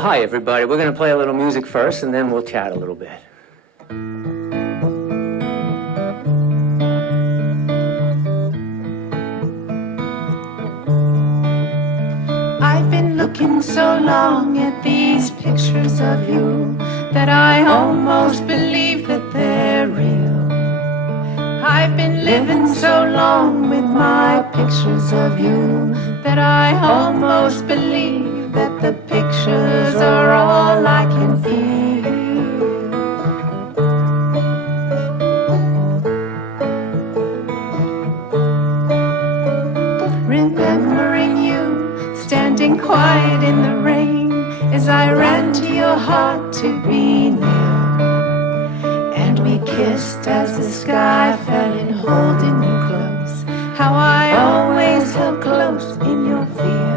Well, hi, everybody. We're going to play a little music first, and then we'll chat a little bit. I've been looking so long at these pictures of you that I almost believe that they're real. I've been living so long with my pictures of you that I almost believe that the pictures are all I can feel. Remembering you standing quiet in the rain as I ran to your heart to be near. And we kissed as the sky fell in, holding you close. How I always held close in your fears.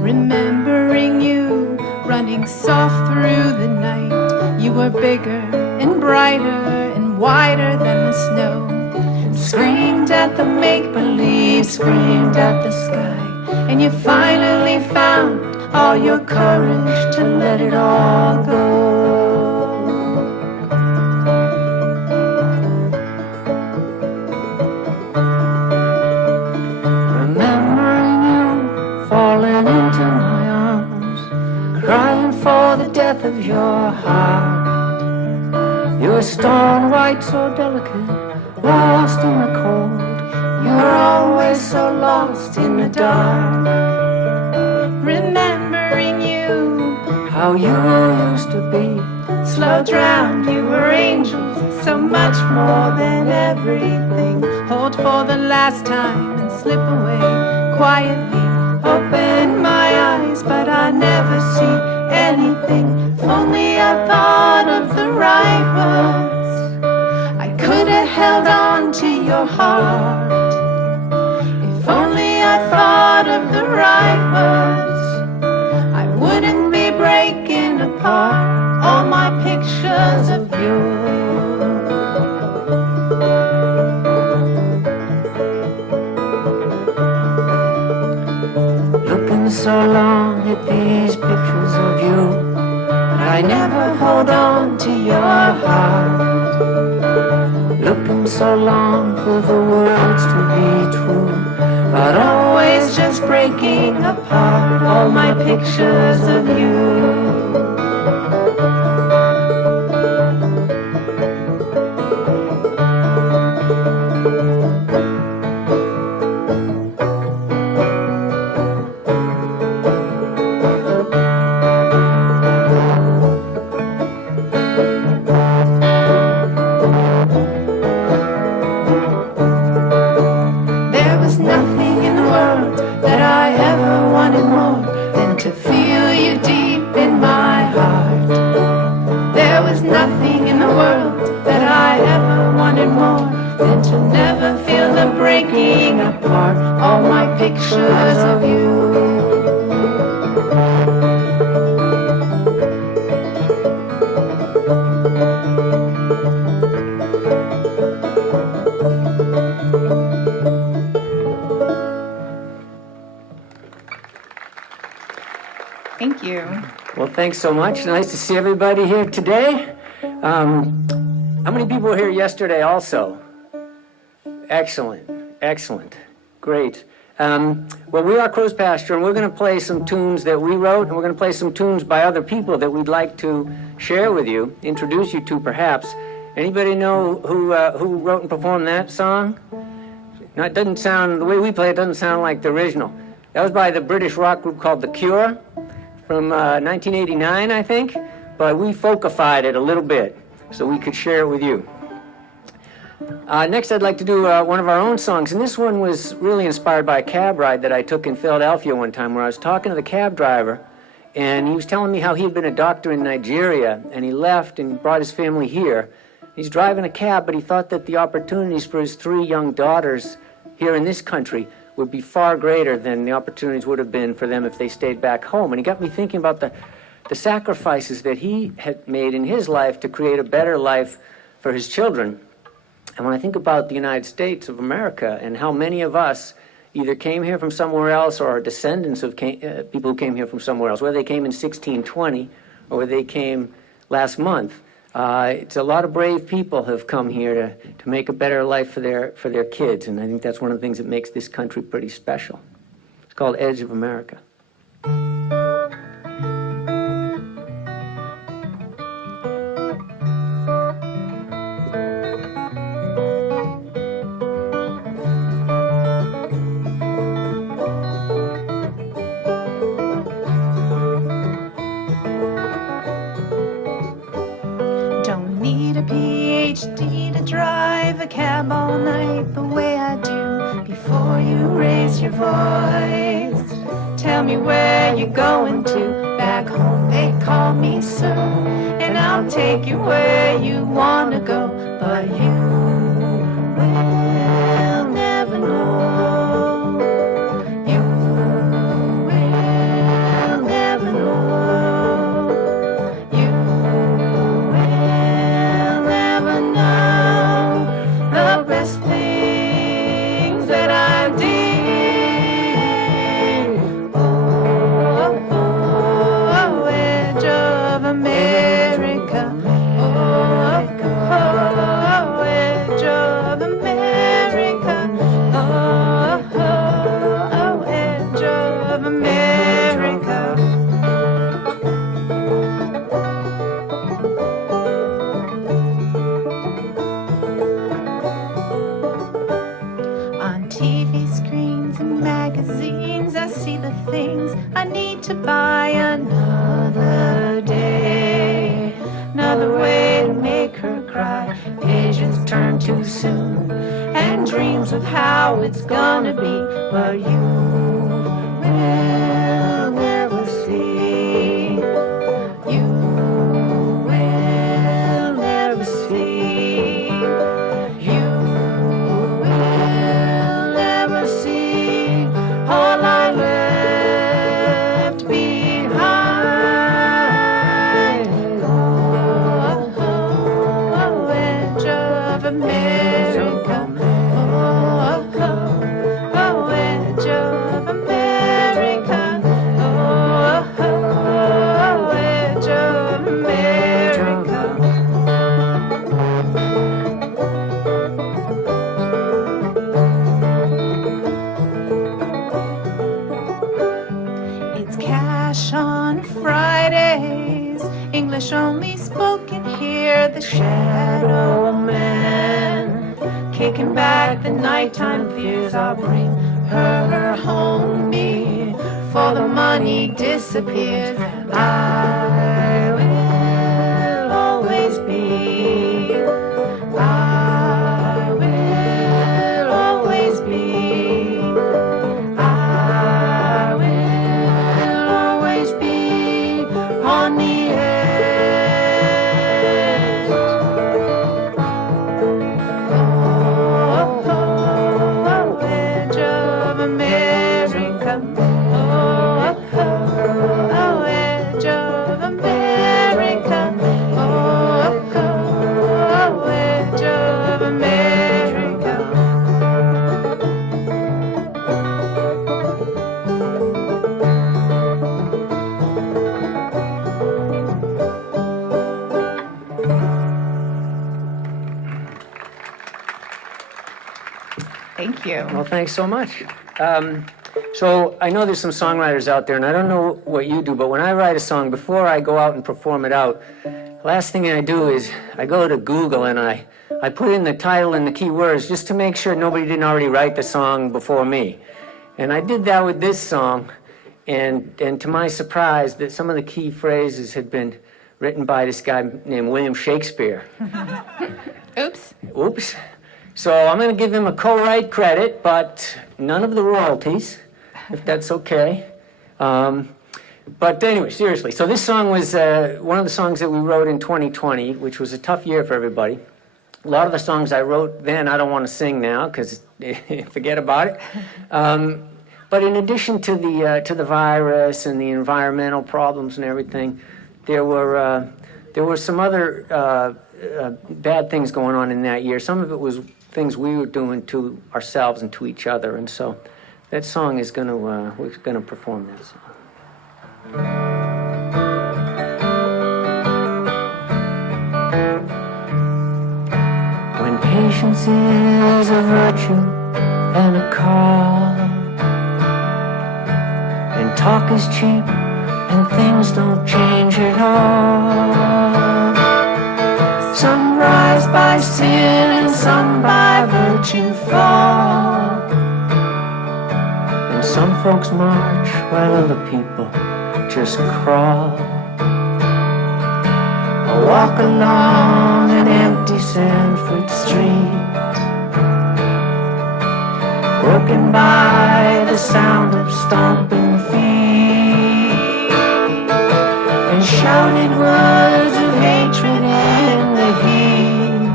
Remembering you running soft through the night. You were bigger and brighter and wider than the snow. Screamed at the make-believe, screamed at the sky. And you finally found all your courage to let it all go. Of your heart, you're stone white, so delicate, lost in the cold. You're always so lost in the dark. Remembering you, how you used to be, slow drowned, you were angels, so much more than everything. Hold for the last time and slip away quietly. Open my eyes, but I never see anything. If only I thought of the right words, I could have held on to your heart. If only I thought of the right words, I wouldn't be breaking apart all my pictures of you. So long at these pictures of you, but I never hold on to your heart. Looking so long for the words to be true, but always just breaking apart all my pictures of you. Pictures of you. Thank you. Well, thanks so much. Nice to see everybody here today. How many people were here yesterday also? Excellent, excellent, great. Well, we are Crowes Pasture, and we're going to play some tunes that we wrote, and we're going to play some tunes by other people that we'd like to share with you, introduce you to perhaps. Anybody know who wrote and performed that song? No, it doesn't sound, the way we play it doesn't sound like the original. That was by the British rock group called The Cure from 1989, I think, but we folkified it a little bit so we could share it with you. Next, I'd like to do one of our own songs, and this one was really inspired by a cab ride that I took in Philadelphia one time where I was talking to the cab driver, and he was telling me how he had been a doctor in Nigeria, and he left and brought his family here. He's driving a cab, but he thought that the opportunities for his 3 young daughters here in this country would be far greater than the opportunities would have been for them if they stayed back home. And he got me thinking about the sacrifices that he had made in his life to create a better life for his children. And when I think about the United States of America and how many of us either came here from somewhere else or are descendants of people who came here from somewhere else, whether they came in 1620 or whether they came last month. It's a lot of brave people have come here to make a better life for their kids, and I think that's one of the things that makes this country pretty special. It's called Edge of America. Don't need a PhD to drive a cab all night the way I do. Before you raise your voice, tell me where you're going to. Back home they call me sir, and I'll take you where you wanna go. But you will never know. You will never know. You will never know the best things that I did. Oh, oh, oh, edge of America. Oh, oh, edge of America. Oh, oh, edge of America. On TV screens and magazines, I see the things I need to buy. Another day, another way to make her cry. Pages turn too soon, and dreams of how it's gonna be. But you will never see. You will never see. You will never see all I left behind. Oh, oh, oh, edge of America. Oh, oh, oh, edge of America. Oh, oh, edge of America. It's cash on Fridays, English only spoken here. The shadow man, kicking back the nighttime fears. I'll bring her home before the money disappears. I will always be. I will always be. I will always be on the edge. Oh, oh, oh, edge of America. Oh, oh, oh, edge of America. Oh, oh, edge of America. Thank you. Well, thanks so much. So I know there's some songwriters out there, and I don't know what you do, but when I write a song, before I go out and perform it out, last thing I do is I go to Google and I put in the title and the key words just to make sure nobody didn't already write the song before me. And I did that with this song, and to my surprise, that some of the key phrases had been written by this guy named William Shakespeare. Oops. Oops. So I'm going to give him a co-write credit, but none of the royalties, if that's okay. But anyway, seriously. So this song was one of the songs that we wrote in 2020, which was a tough year for everybody. A lot of the songs I wrote then, I don't want to sing now, because forget about it. But in addition to the virus and the environmental problems and everything, there were some other bad things going on in that year. Some of it was things we were doing to ourselves and to each other. And so that song is going to, we're going to perform that song. When patience is a virtue and a call, and talk is cheap and things don't change at all. Some rise by sin and some by virtue fall. And some folks march while other people just crawl. Or walk along an empty Sanford street, broken by the sound of stomping feet, and shouted words of hatred in the heat.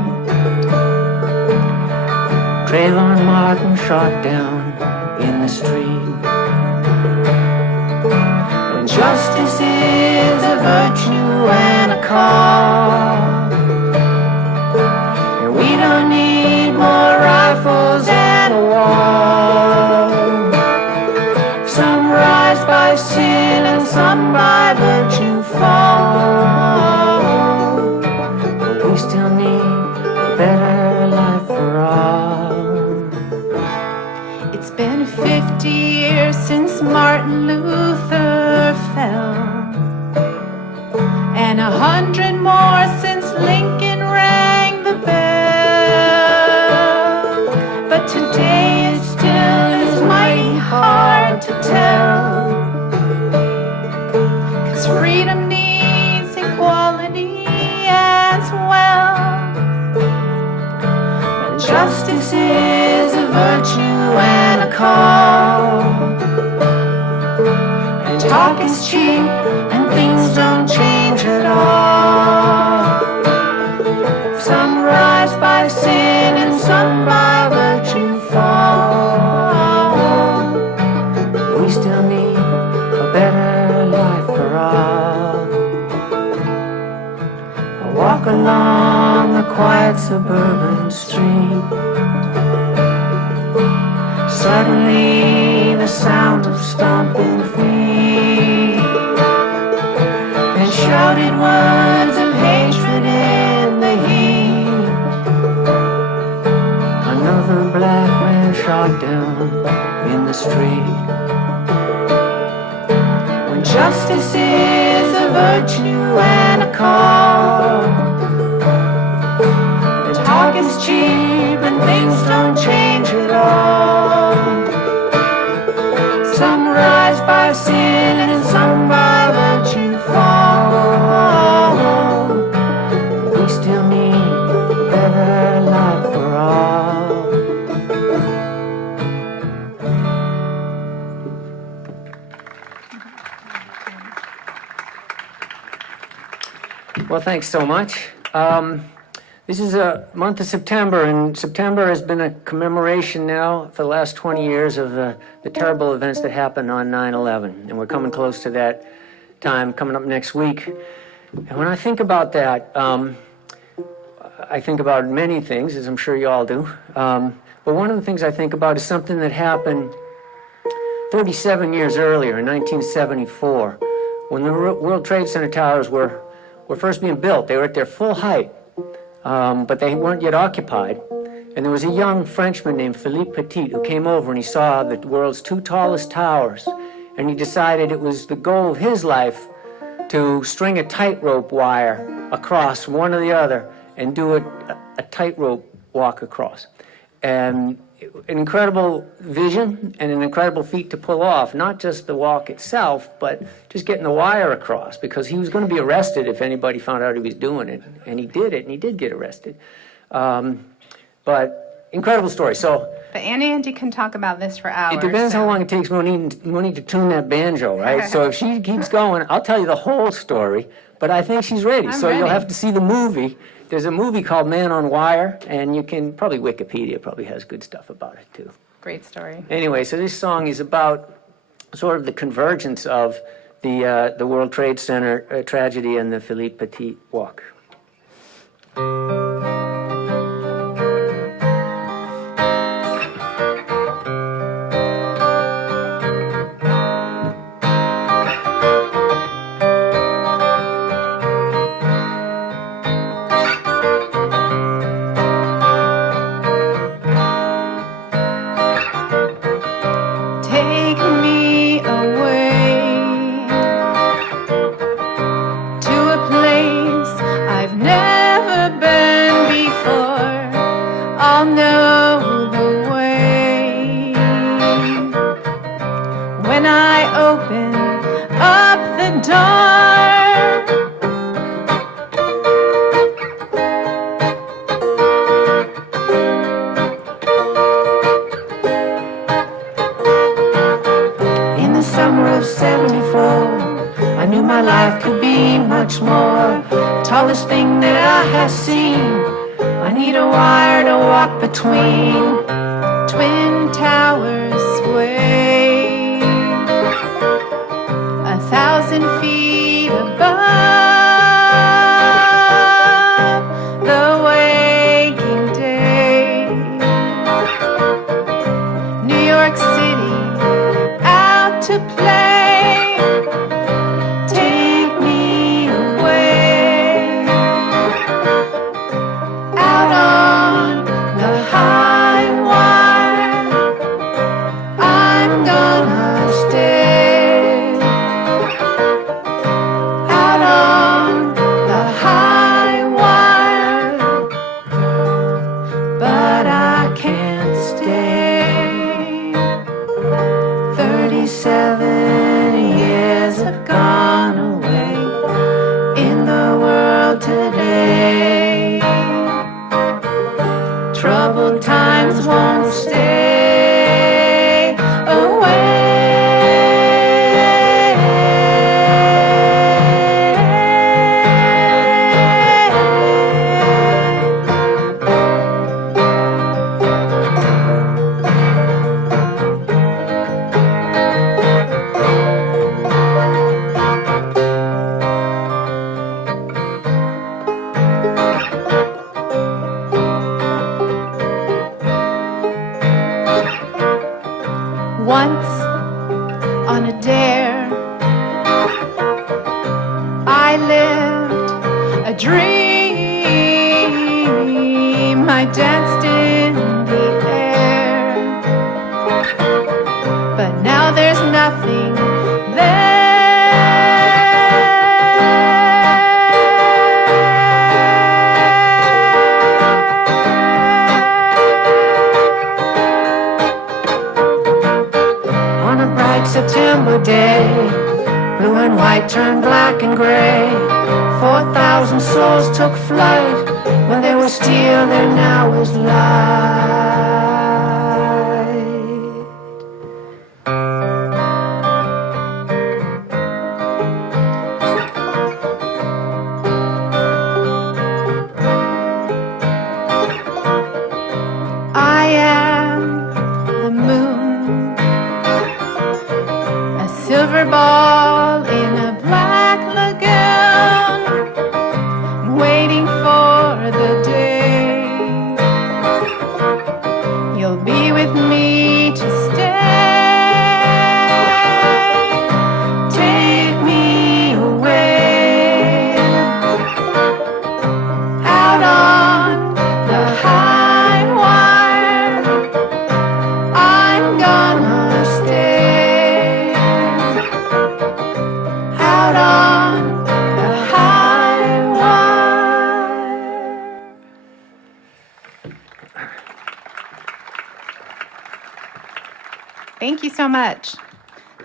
Trayvon Martin shot down in the street. When justice is a virtue and a call, and we don't need more rifles and a wall. Some rise by sin and some by virtue fall, but we still need a better life for all. It's been 50 years since Martin Luther fell, and 100 more since Lincoln rang the bell. But today it still is mighty hard to tell, 'cause freedom needs equality as well. When justice is a virtue and a call, and talk is cheap and things don't change at all. Some rise by sin and some by virtue fall. We still need a better life for all. I walk along a quiet suburban street. Suddenly the sound of stomping feet and shouted words of hatred in the heat. Another black man shot down in the street. When justice is a virtue and a call, and talk is cheap and things don't change at all. Some rise by sin and some by virtue fall. We still need a better life for all. Well, thanks so much. This is a month of September, and September has been a commemoration now for the last 20 years of the terrible events that happened on 9/11. And we're coming close to that time coming up next week. And when I think about that, I think about many things, as I'm sure you all do. But one of the things I think about is something that happened 37 years earlier, in 1974, when the World Trade Center towers were first being built. They were at their full height. But they weren't yet occupied. And there was a young Frenchman named Philippe Petit who came over and he saw the world's two tallest towers. And he decided it was the goal of his life to string a tightrope wire across one or the other and do a tightrope walk across. And an incredible vision and an incredible feat to pull off, not just the walk itself, but just getting the wire across, because he was going to be arrested if anybody found out he was doing it. And he did it, and he did get arrested. But incredible story. So But Andy can talk about this for hours. it depends how long it takes Monique to tune that banjo, right? So if she keeps going, I'll tell you the whole story, but I think she's ready. So you'll have to see the movie. There's a movie called Man on Wire, and you can probably Wikipedia probably has good stuff about it too. Great story. Anyway, so this song is about sort of the convergence of the World Trade Center tragedy and the Philippe Petit walk. I open up the door. In the summer of 74, I knew my life could be much more. Tallest thing that I have seen, I need a wire to walk between. Twin towers sway 1,000 feet above the waking day. New York City, out to play. Take me away, out on the high wire. I'm gonna stay, out on the high wire, but I can't stay. 37 years have gone away in the world today. Troubled times won't stay away. Once on a dare, I lived a dream. I danced in the air, but now there's nothing September day, blue and white turned black and gray. 4,000 souls took flight. When there was steel, there now is light. I am the moon, silver ball in a black lagoon, waiting for the day you'll be with me to stay. Take me away, out on the high wire. I'm gonna stay, out on the high wire. Thank you so much.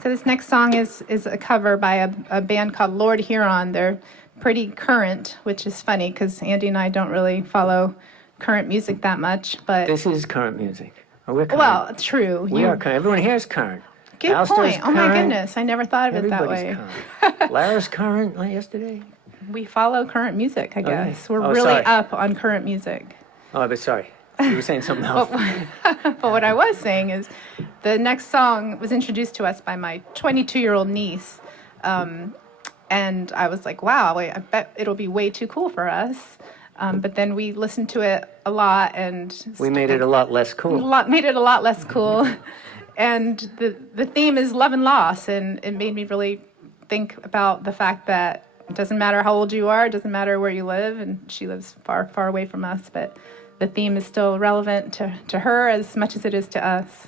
So this next song is a cover by a band called Lord Huron. They're pretty current, which is funny because Andy and I don't really follow current music that much. But This is current music. Oh, we're current. well, true. We are current. Everyone here is current. Good Alistair's point. Oh my current. goodness, I never thought of it that Everybody's way. current. Lara's current like yesterday. We follow current music, I guess. We're Oh, really sorry. up on current music. Oh, but sorry. You were saying something else. But what I was saying is the next song was introduced to us by my 22-year-old niece. And I was like, wow, I bet it'll be way too cool for us. But then we listened to it a lot and We made it a lot less cool. made it a lot less cool. And the theme is love and loss. And it made me really think about the fact that it doesn't matter how old you are, it doesn't matter where you live. And she lives far, far away from us. But the theme is still relevant to her as much as it is to us.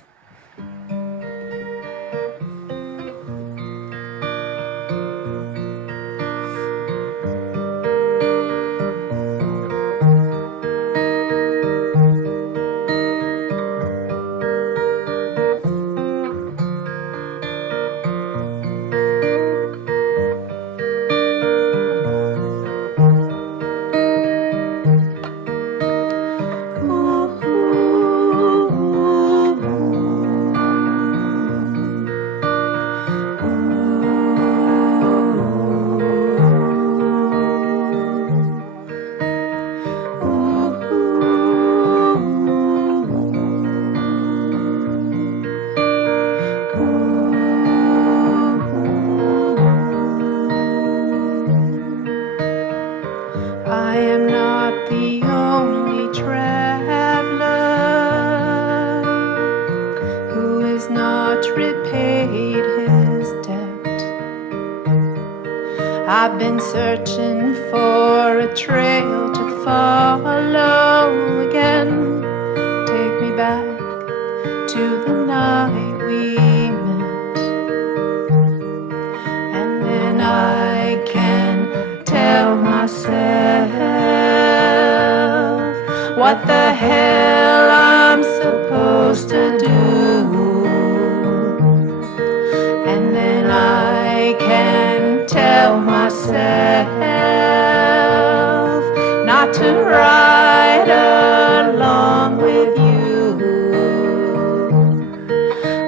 repaid his debt. I've been searching for a trail to follow again. Take me back to the night we met, and then I can tell myself what the hell I'm supposed to do, and then I can tell myself not to ride along with you.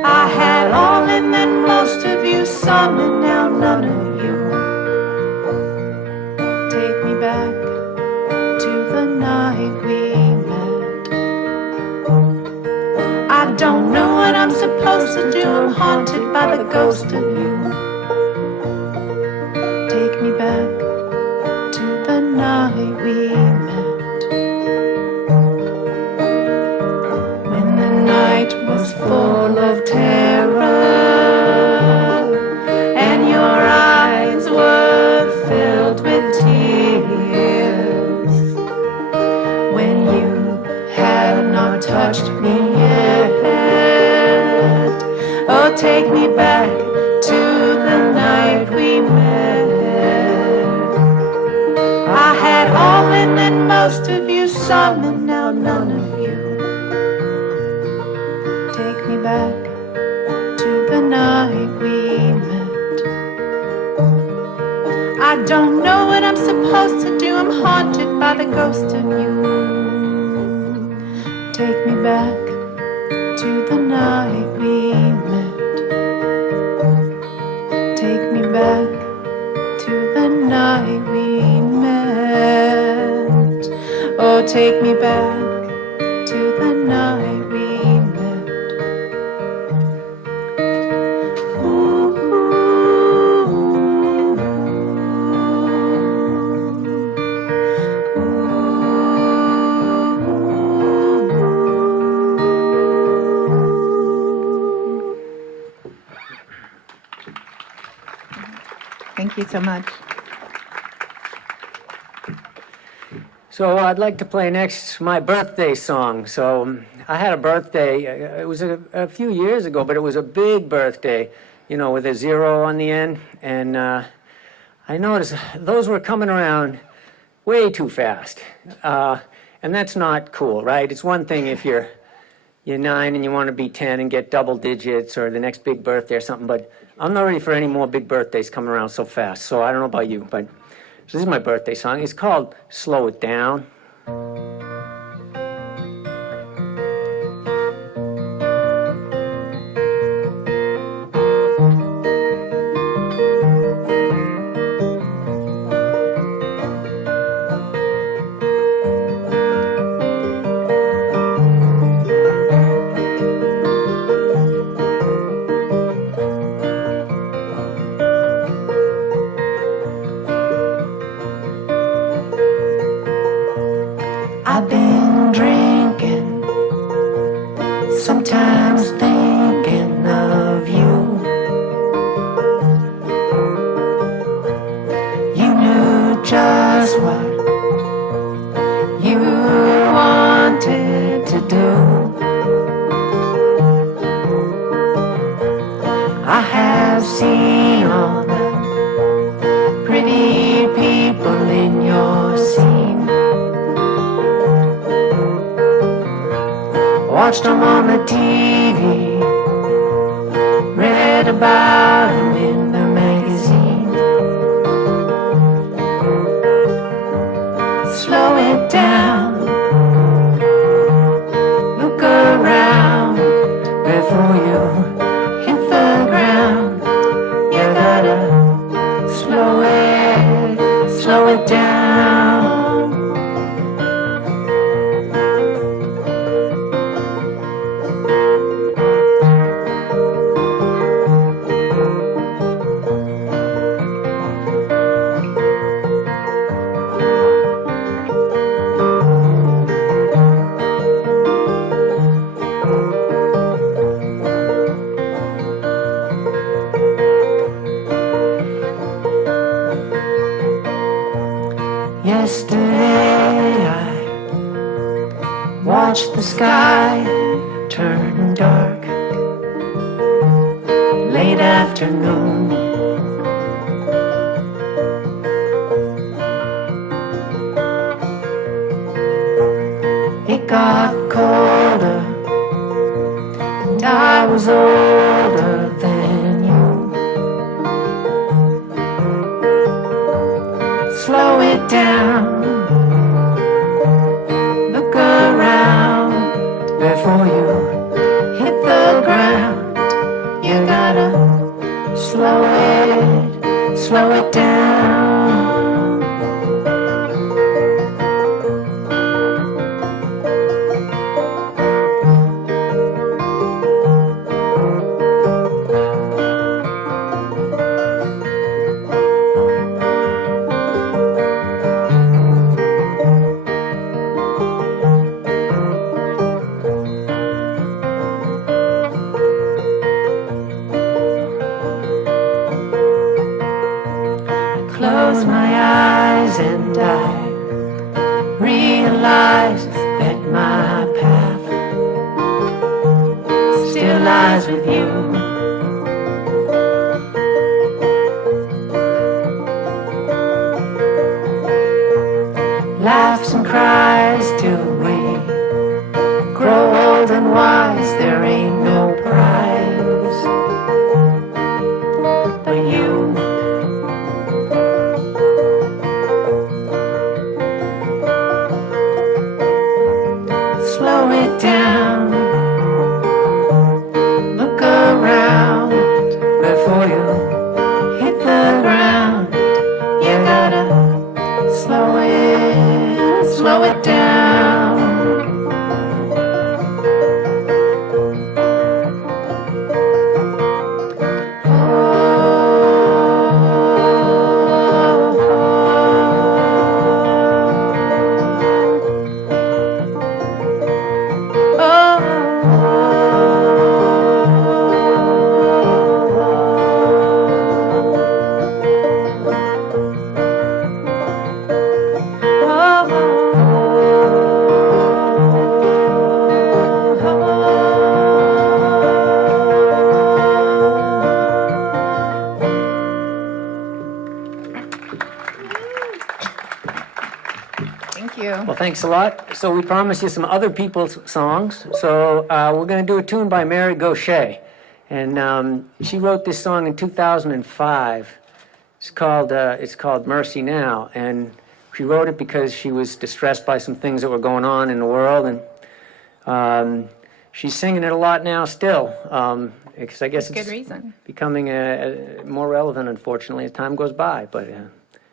I had all and then most of you, some and now none of you. Take me back to the night we met. I don't know what I'm supposed to do. I'm haunted by the ghost of you. Take me back to the night we met, when the night was full of terror and your eyes were filled with tears, when you had not touched me yet. Oh, take me back to the night we met. I had all and then most of you, some and now none of you. Take me back to the night we met. I don't know what I'm supposed to do. I'm haunted by the ghost of you. Take me back to the night we met. Take me back to the night we met. Oh, take me back to the night we met. Ooh, Thank you so much. So I'd like to play next my birthday song. So I had a birthday, it was a few years ago, but it was a big birthday, you know, with a 0 on the end. And I noticed those were coming around way too fast. And that's not cool, right? It's one thing if you're 9 and you want to be 10 and get double digits or the next big birthday or something, but I'm not ready for any more big birthdays coming around so fast. So I don't know about you, but so this is my birthday song. It's called Slow It Down. I've been drinking, sometimes thinking of you. You knew just what you wanted to do. I have seen all the pretty people in your scene. Watched them on the TV, read about them in the magazine. Slow it down, look around before you hit the ground. You gotta slow it down. Yesterday I watched the sky turn dark. Late afternoon, it got colder, and I was older than you. Slow it down, look around before you hit the ground. You gotta slow it down. Close my eyes and I realize that my path still lies with you. Laughs and cries till we grow old and wise. There ain't no prize but you. Slow it down, look around before you hit the ground. You gotta slow it down. Thank you. Well, thanks a lot. So we promised you some other people's songs. So we're going to do a tune by Mary Gaucher. And she wrote this song in 2005. It's called Mercy Now. And she wrote it because she was distressed by some things that were going on in the world. And she's singing it a lot now still. Because I guess Good it's reason. becoming more relevant, unfortunately, as time goes by. But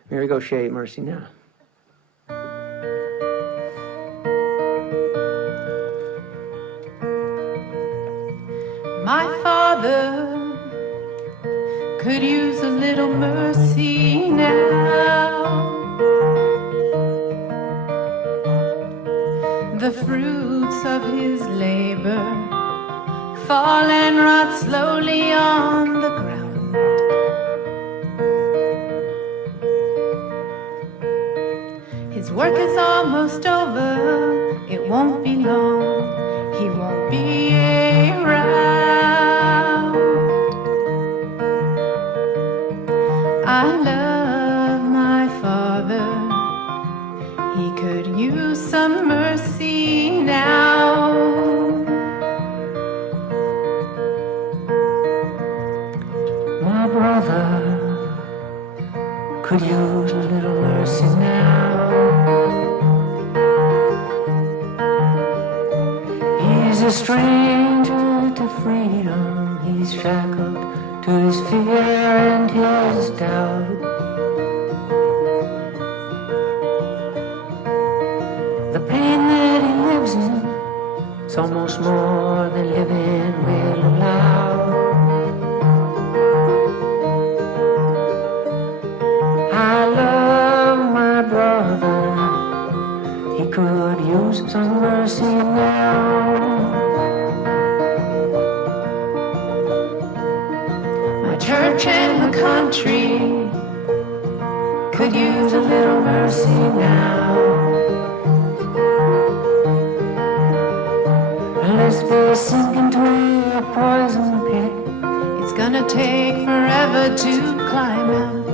Mary Gaucher, Mercy Now. My father could use a little mercy now. The fruits of his labor fall and rot slowly on the ground. His work is almost over, it won't be long, he won't be around. I love my father, he could use some mercy now. My brother could use a little mercy now. He's a stranger to freedom, he's shackled to his fear and his doubt. The pain that he lives in is almost more than living will allow. I love my brother, he could use some mercy now. My church and the country could use a little mercy now. Unless they sink into a poison pit. It's gonna take forever to climb out.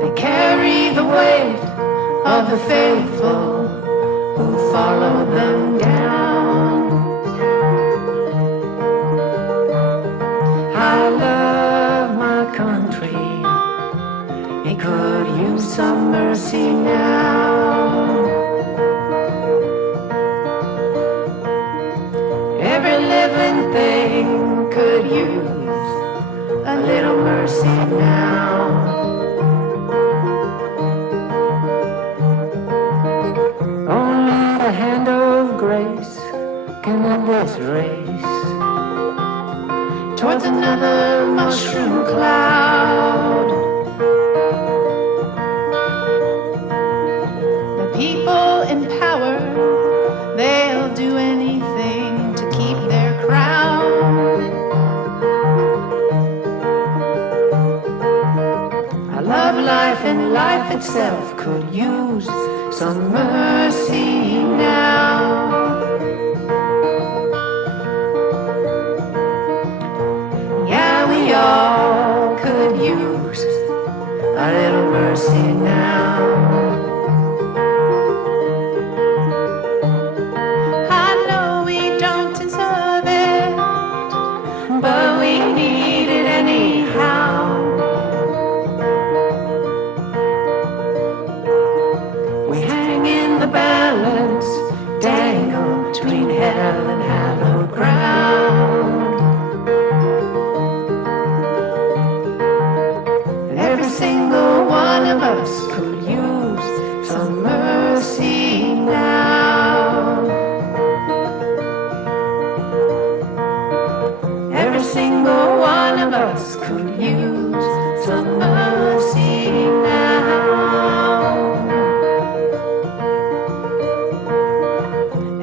They carry the weight of the faithful who follow them down. I love my country. It could use some mercy now. Every living thing could use a little mercy now. Only the hand of grace can end this race Towards another mushroom cloud. The people in power, they'll do anything to keep their crown. I love life and life itself could use some mercy now. Yeah, we all could use a little mercy now. I know we don't deserve it, but we need it anyhow. We hang in the balance, dangle between hell and hallowed ground. And every single one of us could use some mercy now. Every single one of us could use some mercy now.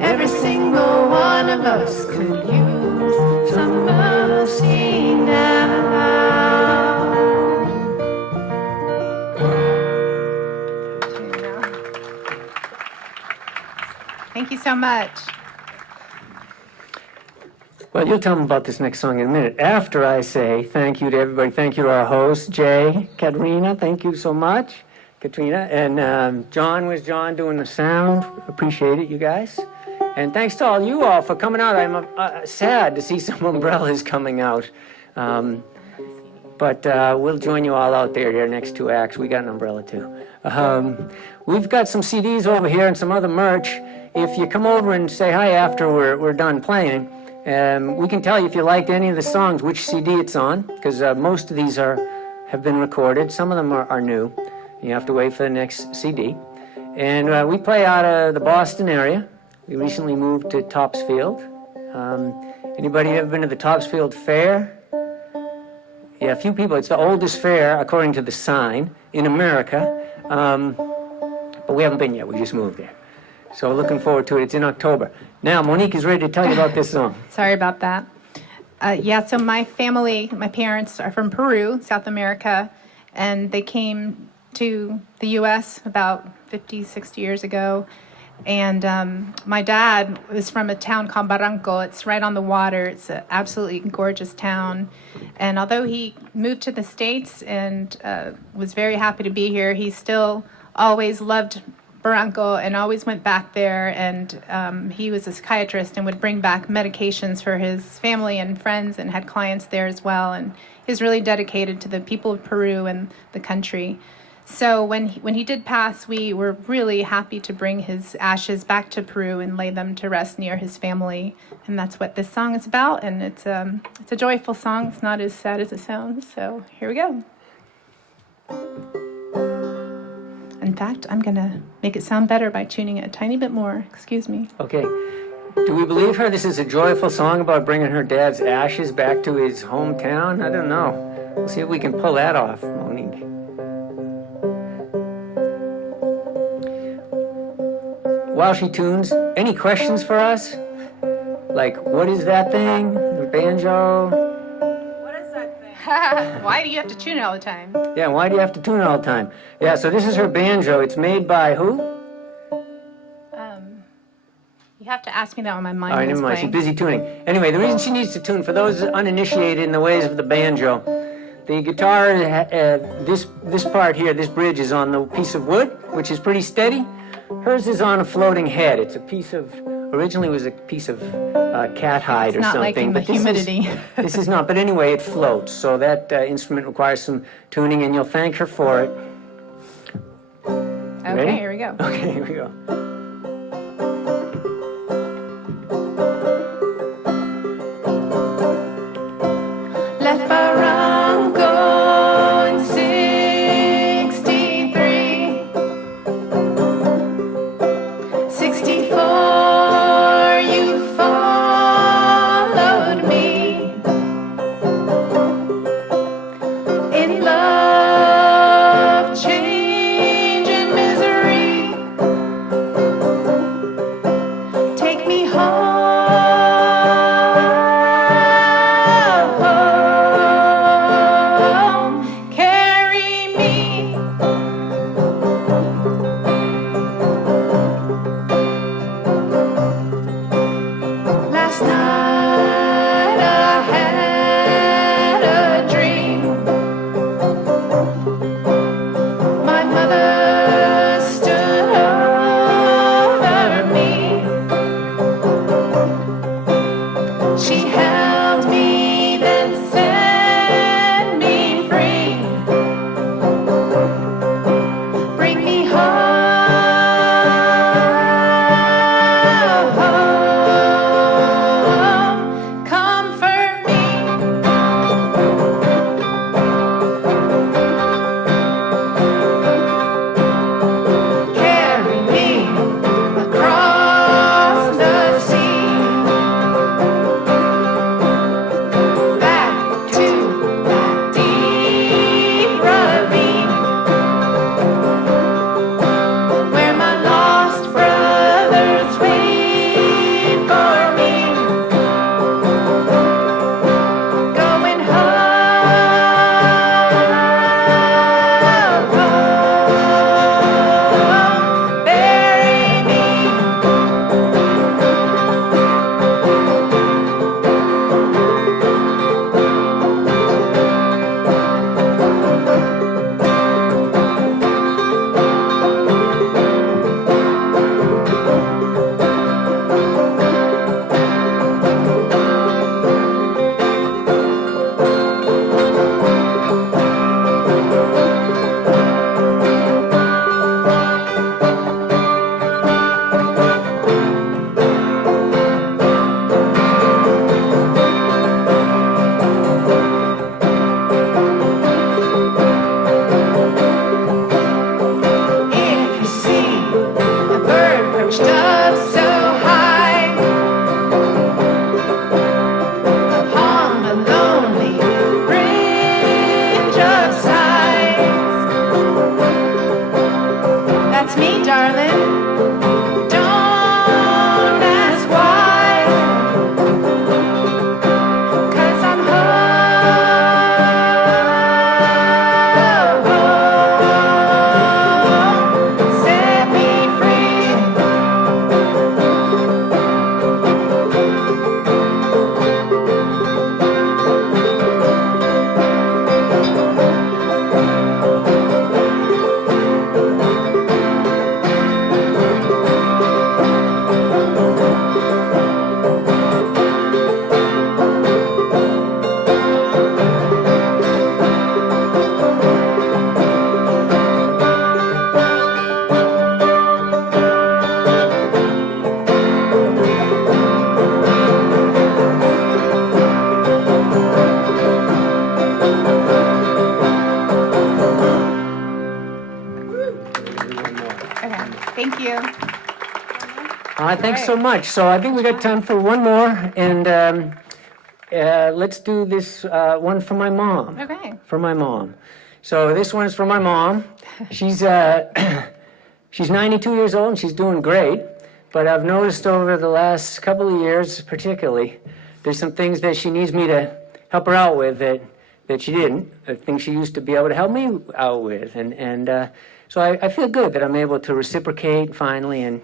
Every single one of us could use some mercy now. Thank you so much. Well, you'll tell them about this next song in a minute. After I say thank you to everybody, thank you to our hosts, Jay, Katrina, thank you so much, Katrina, and John was John doing the sound. Appreciate it, you guys. And thanks to all you all for coming out. I'm sad to see some umbrellas coming out. But we'll join you all out there next two acts. We got an umbrella too. We've got some CDs over here and some other merch. If you come over and say hi after we're done playing, we can tell you if you liked any of the songs, which CD it's on, because most of these have been recorded. Some of them are new. You have to wait for the next CD. And we play out of the Boston area. We recently moved to Topsfield. Anybody ever been to the Topsfield Fair? Yeah, a few people. It's the oldest fair, according to the sign, in America. But we haven't been yet. We just moved there. So looking forward to it. It's in October. Now, Monique is ready to tell you about this song. Sorry about that. So my family, my parents are from Peru, South America, and they came to the U.S. about 50, 60 years ago. And my dad was from a town called Barranco. It's right on the water. It's an absolutely gorgeous town. And although he moved to the States and was very happy to be here, he still always loved Barranco and always went back there. And he was a psychiatrist and would bring back medications for his family and friends and had clients there as well. And he was really dedicated to the people of Peru and the country. So when he did pass, we were really happy to bring his ashes back to Peru and lay them to rest near his family. And that's what this song is about. And it's a joyful song. It's not as sad as it sounds. So here we go. In fact, I'm going to make it sound better by tuning it a tiny bit more. Excuse me. Okay. Do we believe her? This is a joyful song about bringing her dad's ashes back to his hometown? I don't know. We'll see if we can pull that off, Monique. While she tunes, any questions for us? Like, what is that thing? The banjo? What is that thing? Why do you have to tune it all the time? Yeah, why do you have to tune it all the time? Yeah, so this is her banjo. It's made by who? You have to ask me that when my mind All right, is never mind. She's playing. busy tuning. Anyway, the reason she needs to tune, for those uninitiated in the ways of the banjo, the guitar, this part here, this bridge is on the piece of wood, which is pretty steady. Hers is on a floating head. It's a piece of, originally it was a piece of cat hide or Not something. liking the but this is- humidity. This is not, but anyway, it floats. So that instrument requires some tuning, and you'll thank her for it. Okay, Ready? here we go. Okay, here we go. Left Barranco in 63. 64, you followed me. In love, change, and misery. Take me home. Carry me. Last night I had a dream. My mother stood over me. She held me, then set me free. Bring me home. Comfort me. Carry me across the sea. Back to that deep ravine where my lost brothers wait for me. Going home, bury me. If you see a bird perched up so high upon a lonely bridge of sighs, that's me, darling. Don't ask why, 'cause I'm home. Set me free. Okay, thank you. All right, thanks so much. So I think we got time for one more, and let's do this one for my mom. Okay. For my mom. So this one is for my mom. She's she's 92 years old and she's doing great. But I've noticed over the last couple of years, particularly, there's some things that she needs me to help her out with that that she didn't, things she used to be able to help me out with. So I feel good that I'm able to reciprocate finally and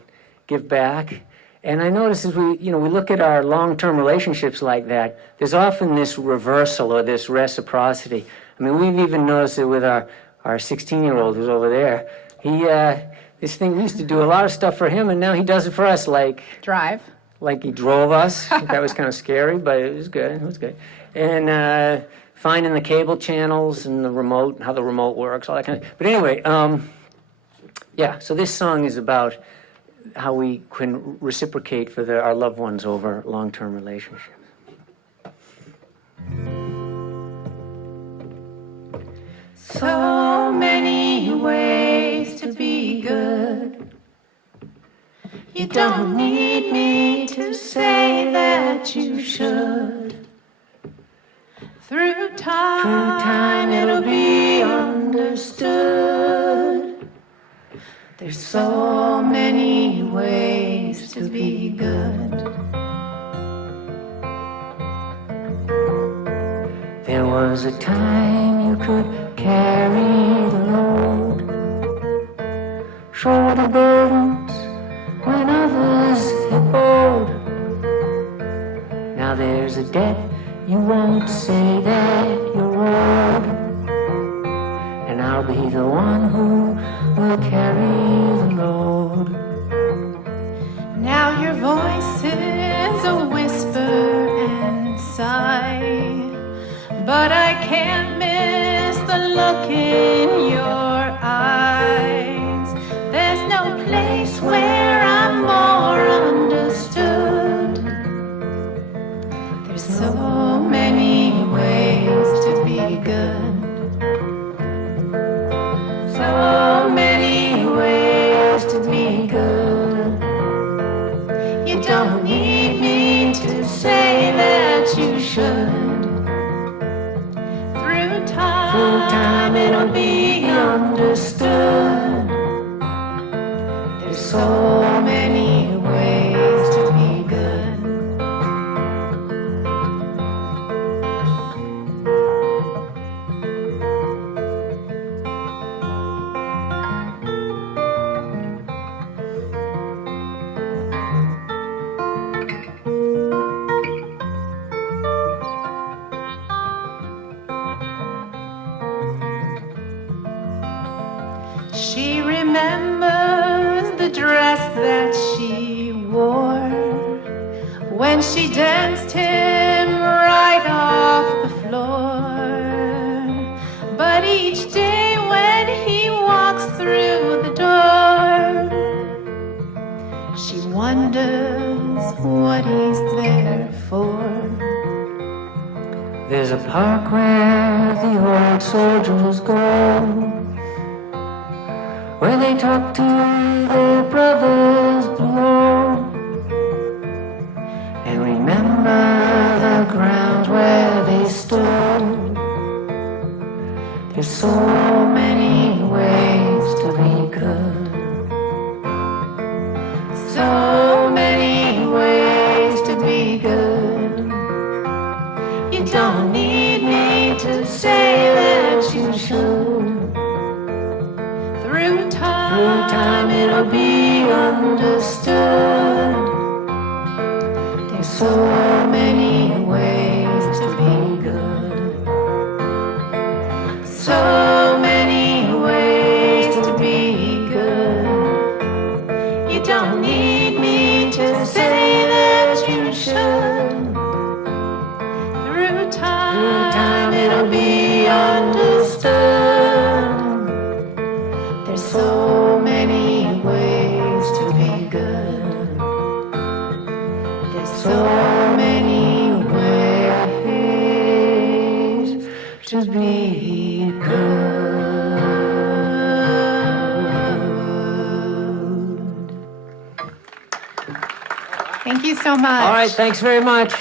give back. And I notice as we look at our long-term relationships like that, there's often this reversal or this reciprocity. I mean, we've even noticed it with our 16-year-old who's over there. This thing, we used to do a lot of stuff for him, and now he does it for us, like he drove us. That was kind of scary, but it was good. It was good. And finding the cable channels and the remote, how the remote works, all that kind of. But anyway, yeah. So this song is about how we can reciprocate for our loved ones over long-term relationships. So many ways to be good. You don't need me to say that you should. Through time it'll be understood. There's so many ways to be good. There was a time you could carry the load, shoulder burdens when others had bowed. Now there's a debt you won't say that you're owed, and I'll be the one who will carry the load. Now your voice is a whisper and sigh, but I can't miss the look in your eyes. There's no place where I'm more understood. There's so many ways to be good. So many ways to be good. You don't need me to say that you should. Through time it'll be understood. There's so many ways to be good. She remembers the dress that she wore when she danced him right off the floor. But each day when he walks through the door, she wonders what he's there for. There's a park where the old soldiers go, where they talk to their brothers below, and remember the ground where they stood. There's so many ways to be good. So many ways to be good. You don't need me to say that you should. Through time it'll be understood. There's so many ways to be good. So many ways to be good. You don't need me to say that you should. Through time it'll be understood. There's so many ways to be good. There's so many ways to be good. Thank you so much. All right, thanks very much.